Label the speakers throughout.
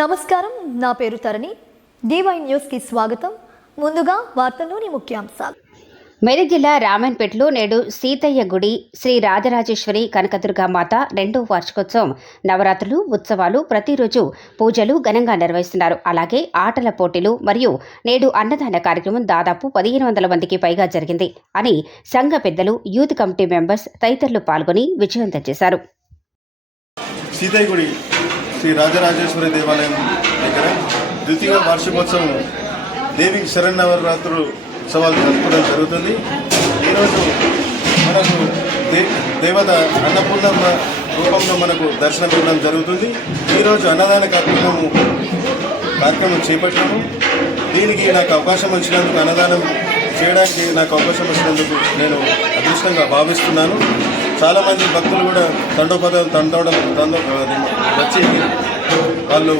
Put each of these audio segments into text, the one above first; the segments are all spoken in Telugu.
Speaker 1: నమస్కారం నా పేరు తరణి. డివై న్యూస్కి స్వాగతం. ముందుగా వార్తల్లోని ముఖ్యాంశాలు.
Speaker 2: మెదక్ జిల్లా రామన్పేటలో నేడు సీతయ్య గుడి శ్రీ రాజరాజేశ్వరి కనకదుర్గామాత రెండో వార్షికోత్సవం నవరాత్రులు ఉత్సవాలు ప్రతిరోజు పూజలు ఘనంగా నిర్వహిస్తున్నారు. అలాగే ఆటల పోటీలు మరియు నేడు అన్నదాన కార్యక్రమం దాదాపు పదిహేను వందల మందికి పైగా జరిగింది అని సంఘ పెద్దలు యూత్ కమిటీ మెంబర్స్ తదితరులు పాల్గొని విజయవంతం చేశారు
Speaker 3: సీతయ్య గుడి శ్రీ రాజరాజేశ్వరి దేవాలయం దగ్గర ద్వితీయ వార్షికోత్సవం దేవి శరన్నవరాత్రులు ఉత్సవాలు జరుపుకోవడం జరుగుతుంది. ఈరోజు మనకు దే దేవత అన్నపూర్ణమ్మ రూపంలో మనకు దర్శనం ఇవ్వడం జరుగుతుంది. ఈరోజు అన్నదాన కార్యక్రమము కార్యక్రమం చేపట్టాము. దీనికి నాకు అవకాశం వచ్చినందుకు అన్నదానం చేయడానికి నాకు అవకాశం వచ్చినందుకు నేను అదృష్టంగా భావిస్తున్నాను. చాలామంది భక్తులు కూడా తండోపదం తండవడం తండో వచ్చి వాళ్ళు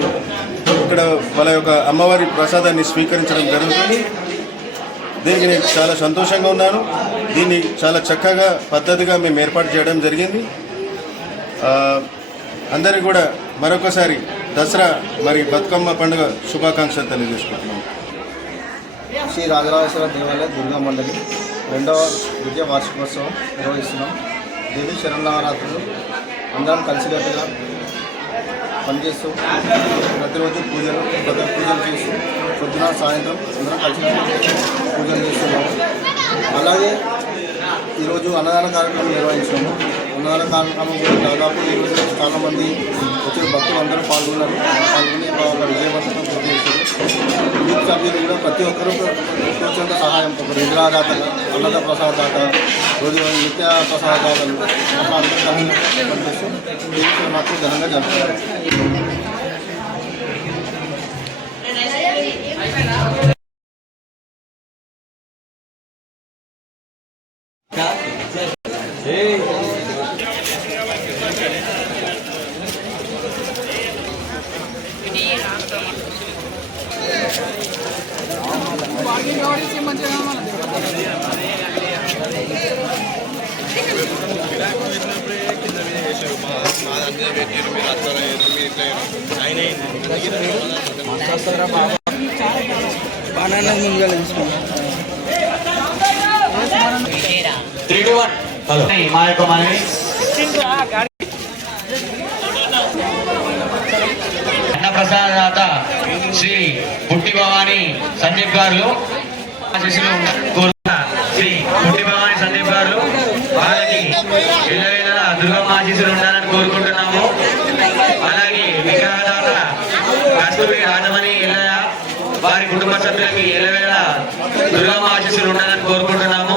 Speaker 3: ఇక్కడ వాళ్ళ యొక్క అమ్మవారి ప్రసాదాన్ని స్వీకరించడం జరుగుతుంది. దీనికి నేను చాలా సంతోషంగా ఉన్నాను. దీన్ని చాలా చక్కగా పద్ధతిగా మేము ఏర్పాటు చేయడం జరిగింది. అందరికీ కూడా మరొకసారి దసరా మరి బతుకమ్మ పండుగ శుభాకాంక్షలు తెలియజేసుకుంటున్నాం.
Speaker 4: శ్రీ రాజరాజేశ్వర దేవాలయ దుర్గా మండలి రెండవ విద్యా వార్షికోత్సవం నిర్వహిస్తున్నాం. దేవి శరణవరాత్రులు అందరం కలిసికట్టుగా పనిచేస్తూ ప్రతిరోజు పూజలు ప్రతి పూజలు చేస్తూ పొద్దున సాయంత్రం అందరం కలిసి పూజలు చేస్తున్నాము. అలాగే ఈరోజు అన్నదాన కార్యక్రమం నిర్వహించాము. అన్నదాన కార్యక్రమం కూడా దాదాపు చాలా మంది వచ్చిన భక్తులు అందరూ పాల్గొన్నారు. పాల్గొని వాళ్ళ విజయవంతం పూర్తి చేశారు. యూత్ సభ్యులు కూడా ప్రతి ఒక్కరూ కూర్చొంత సహాయం ఒక నిద్రాదాత అన్నద ప్రసాదాత రోజు నిత్య ప్రసాదాతలు అట్లా అందరూ కలిసి పనిచేస్తూ దీనికి మాకు ఘనంగా జరుపుతారు
Speaker 5: త్రీ టు వన్ హలో మా యొక్క మనవి అన్నప్రసాదాత శ్రీ పుట్టి భవాని సందీప్ గారు శిష్యులు శ్రీ పుట్టి భవాని సందీప్ గారు వాళ్ళకి ఇళ్ళవేళ దుర్గమ్మ ఆశీస్సులు ఉండాలని కోరుకుంటున్నాము. కుటుంబ సభ్యులకి ఇళ్ళవేళ దుర్గమ్మ ఆశీస్సులు ఉండాలని కోరుకుంటున్నాము.